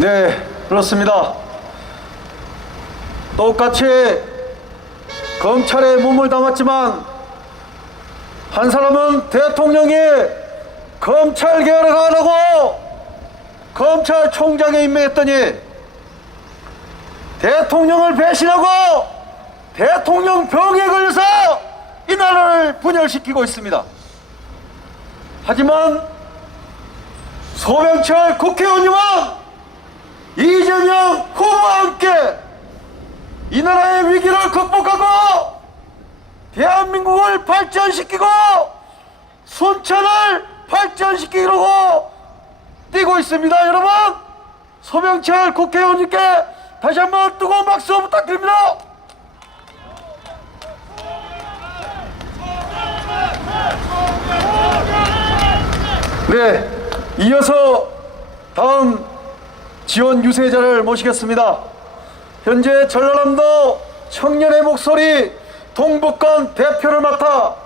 네, 그렇습니다. 똑같이 검찰에 몸을 담았지만 한 사람은 대통령이 검찰 개혁을 하라고 검찰총장에 임명했더니 대통령을 배신하고 대통령 병에 걸려서 이 나라를 분열시키고 있습니다. 하지만 소병철 국회의원님은 후보와 함께 이 나라의 위기를 극복하고 대한민국을 발전시키고 순천을 발전시키려고 뛰고 있습니다. 여러분 소병철 국회의원님께 다시 한번 뜨거운 박수 부탁드립니다. 네 이어서 다음 지원 유세자를 모시겠습니다 현재 전라남도 청년의 목소리 동북권 대표를 맡아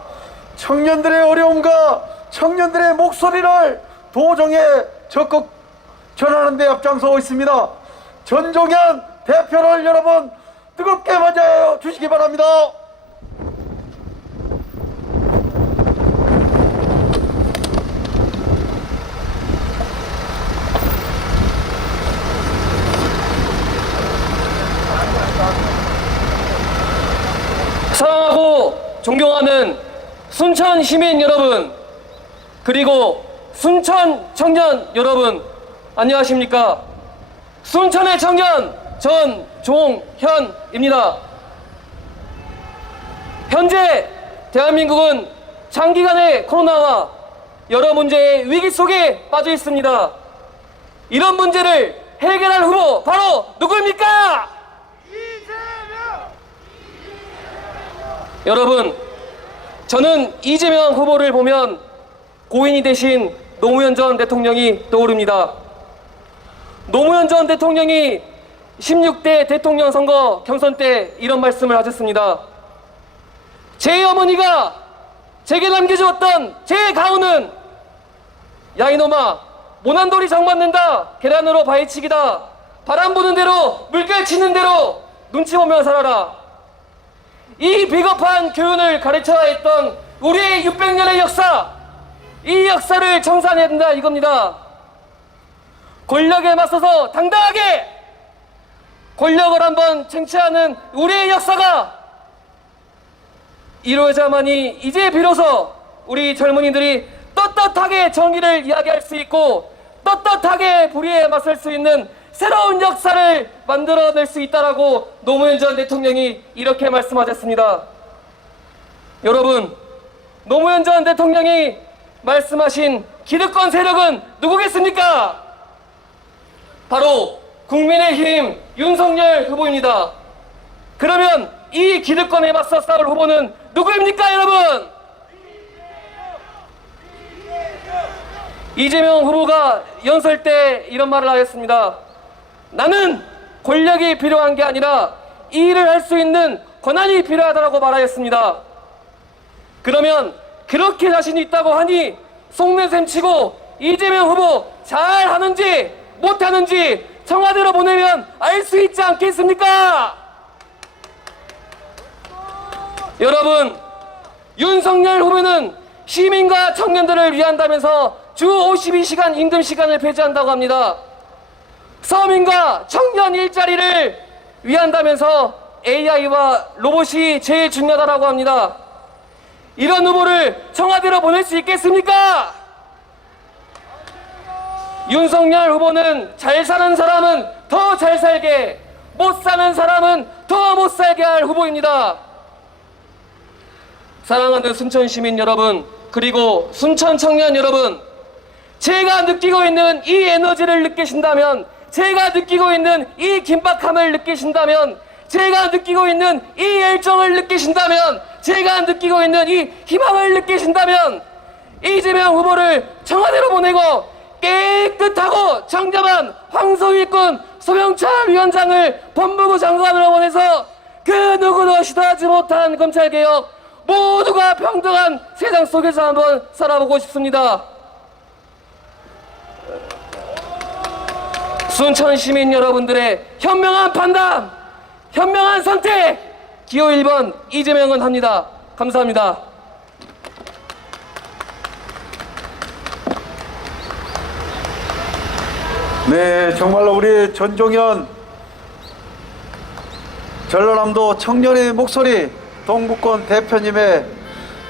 청년들의 어려움과 청년들의 목소리를 도정에 적극 전하는 데 앞장서고 있습니다. 전종현 대표를 여러분 뜨겁게 맞아 주시기 바랍니다. 사랑하고 존경하는 순천 시민 여러분, 그리고 순천 청년 여러분, 안녕하십니까? 순천의 청년 전종현입니다. 현재 대한민국은 장기간의 코로나와 여러 문제의 위기 속에 빠져 있습니다. 이런 문제를 해결할 후보 바로 누구입니까? 여러분, 저는 이재명 후보를 보면 고인이 되신 노무현 전 대통령이 떠오릅니다. 노무현 전 대통령이 16대 대통령 선거 경선 때 이런 말씀을 하셨습니다. 제 어머니가 제게 남겨주었던 제 가훈은 야 이놈아 모난돌이 정 맞는다 계란으로 바위치기다 바람 부는 대로 물결 치는 대로 눈치 보며 살아라 이 비겁한 교훈을 가르쳐야 했던 우리의 600년의 역사, 이 역사를 청산해야 된다 이겁니다. 권력에 맞서서 당당하게 권력을 한번 쟁취하는 우리의 역사가 이루어져야만이 이제 비로소 우리 젊은이들이 떳떳하게 정의를 이야기할 수 있고 떳떳하게 불의에 맞설 수 있는 새로운 역사를 만들어낼 수 있다라고 노무현 전 대통령이 이렇게 말씀하셨습니다. 여러분, 노무현 전 대통령이 말씀하신 기득권 세력은 누구겠습니까? 바로 국민의힘 윤석열 후보입니다. 그러면 이 기득권에 맞서 싸울 후보는 누구입니까, 여러분? 이재명 후보가 연설 때 이런 말을 하였습니다. 나는 권력이 필요한 게 아니라 이 일을 할 수 있는 권한이 필요하다고 말하였습니다. 그러면 그렇게 자신이 있다고 하니 속내셈 치고 이재명 후보 잘 하는지 못하는지 청와대로 보내면 알 수 있지 않겠습니까? 여러분, 윤석열 후보는 시민과 청년들을 위한다면서 주 52시간 임금 시간을 폐지한다고 합니다. 서민과 청년 일자리를 위한다면서 AI와 로봇이 제일 중요하다고 합니다. 이런 후보를 청와대로 보낼 수 있겠습니까? 윤석열 후보는 잘 사는 사람은 더 잘 살게, 못 사는 사람은 더 못 살게 할 후보입니다. 사랑하는 순천 시민 여러분, 그리고 순천 청년 여러분, 제가 느끼고 있는 이 에너지를 느끼신다면, 제가 느끼고 있는 이 긴박함을 느끼신다면, 제가 느끼고 있는 이 열정을 느끼신다면, 제가 느끼고 있는 이 희망을 느끼신다면, 이재명 후보를 청와대로 보내고 깨끗하고 청렴한 황소위권 소병철 위원장을 법무부 장관으로 보내서 그 누구도 시도하지 못한 검찰개혁 모두가 평등한 세상 속에서 한번 살아보고 싶습니다. 순천 시민 여러분들의 현명한 판단, 현명한 선택, 기호 1번 이재명은 합니다. 감사합니다. 네, 정말로 우리 전종현 전라남도 청년의 목소리 동북권 대표님의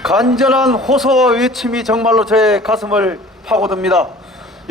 간절한 호소와 외침이 정말로 저의 가슴을 파고듭니다.